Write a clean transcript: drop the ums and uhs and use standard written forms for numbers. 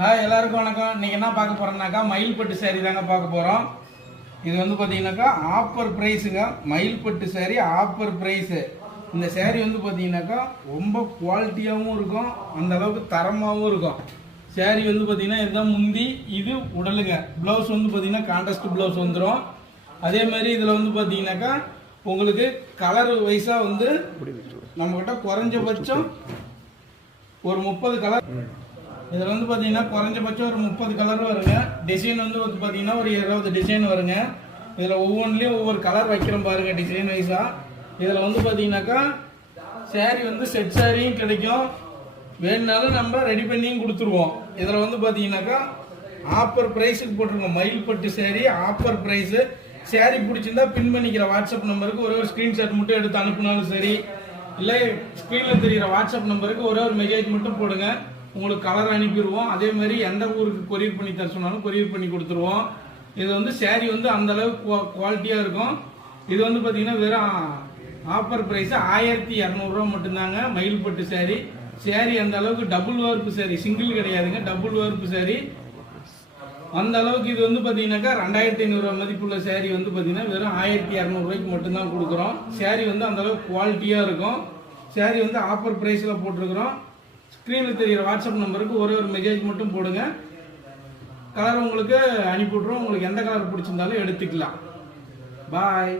எல்லாருக்கும் வணக்கம். இன்னைக்கு என்ன பார்க்க போறோம்னாக்கா மயில்பட்டு சாரி தாங்க பார்க்க போறோம். இது வந்து பார்த்தீங்கன்னாக்கா ஆஃபர் ப்ரைஸுங்க. மயில்பட்டு சாரி ஆஃபர் ப்ரைஸு. இந்த சாரி வந்து பார்த்தீங்கன்னாக்கா ரொம்ப குவாலிட்டியாகவும் இருக்கும், அந்த அளவுக்கு தரமாகவும் இருக்கும். சாரி வந்து பார்த்தீங்கன்னா இதுதான் முந்தி, இது உடலுங்க. ப்ளவுஸ் வந்து பார்த்தீங்கன்னா கான்ட்ராஸ்ட் ப்ளவுஸ் வந்துடும். அதே மாதிரி இதில் வந்து பார்த்தீங்கன்னாக்கா உங்களுக்கு கலர் வைஸாக வந்து நம்மக்கிட்ட குறைஞ்சபட்சம் ஒரு 30 கலர். இதில் வந்து பார்த்தீங்கன்னா குறைஞ்சபட்சம் ஒரு 30 கலர் வருங்க. டிசைன் வந்து பார்த்தீங்கன்னா ஒரு 20 டிசைன் வருங்க. இதில் ஒவ்வொன்றிலையும் ஒவ்வொரு கலர் வைக்கிறோம் பாருங்கள் டிசைன் வைஸாக. இதில் வந்து பார்த்தீங்கன்னாக்கா சாரி வந்து செட் சாரியும் கிடைக்கும், வேணுனாலும் நம்ம ரெடி பண்ணியும் கொடுத்துருவோம். இதில் வந்து பார்த்தீங்கன்னாக்கா ஆஃபர் ப்ரைஸுக்கு போட்டிருக்கோம். மயில்பட்டு சாரி ஆஃபர் ப்ரைஸு. சாரி பிடிச்சிருந்தா பின் பண்ணிக்கிற வாட்ஸ்அப் நம்பருக்கு ஒரு ஸ்க்ரீன்ஷாட் மட்டும் எடுத்து அனுப்புனாலும் சரி, இல்லை ஸ்க்ரீனில் தெரிகிற வாட்ஸ்அப் நம்பருக்கு ஒரு மெசேஜ் மட்டும் போடுங்க, உங்களுக்கு கலர் அனுப்பிடுவோம். அதே மாதிரி எந்த ஊருக்கு கொரியர் பண்ணி தர சொன்னாலும் கொரியர் பண்ணி கொடுத்துருவோம். இது வந்து சாரி வந்து அந்த அளவுக்கு குவாலிட்டியாக இருக்கும். இது வந்து பார்த்தீங்கன்னா வெறும் ஆஃபர் ப்ரைஸ் 1200 ரூபா மட்டும்தாங்க மயில்பட்டு சாரி. சாரி அந்த அளவுக்கு டபுள் வார்ப்பு சாரி, சிங்கிள் கிடையாதுங்க, டபுள் வார்ப்பு சாரி. அந்த அளவுக்கு இது வந்து பார்த்தீங்கன்னாக்கா 2500 ரூபா மதிப்புள்ள சாரி வந்து பார்த்தீங்கன்னா வெறும் 1200 ரூபாய்க்கு மட்டும்தான் கொடுக்குறோம். சாரி வந்து அந்த அளவுக்கு குவாலிட்டியாக இருக்கும். சாரி வந்து ஆஃபர் ப்ரைஸில் போட்டிருக்கிறோம். ஸ்க்ரீனில் தெரிகிற வாட்ஸ்அப் நம்பருக்கு ஒரு மெசேஜ் மட்டும் போடுங்க, கலர் உங்களுக்கு அனுப்பிவிட்றோம். உங்களுக்கு எந்த கலர் பிடிச்சிருந்தாலும் எடுத்துக்கலாம். பாய்.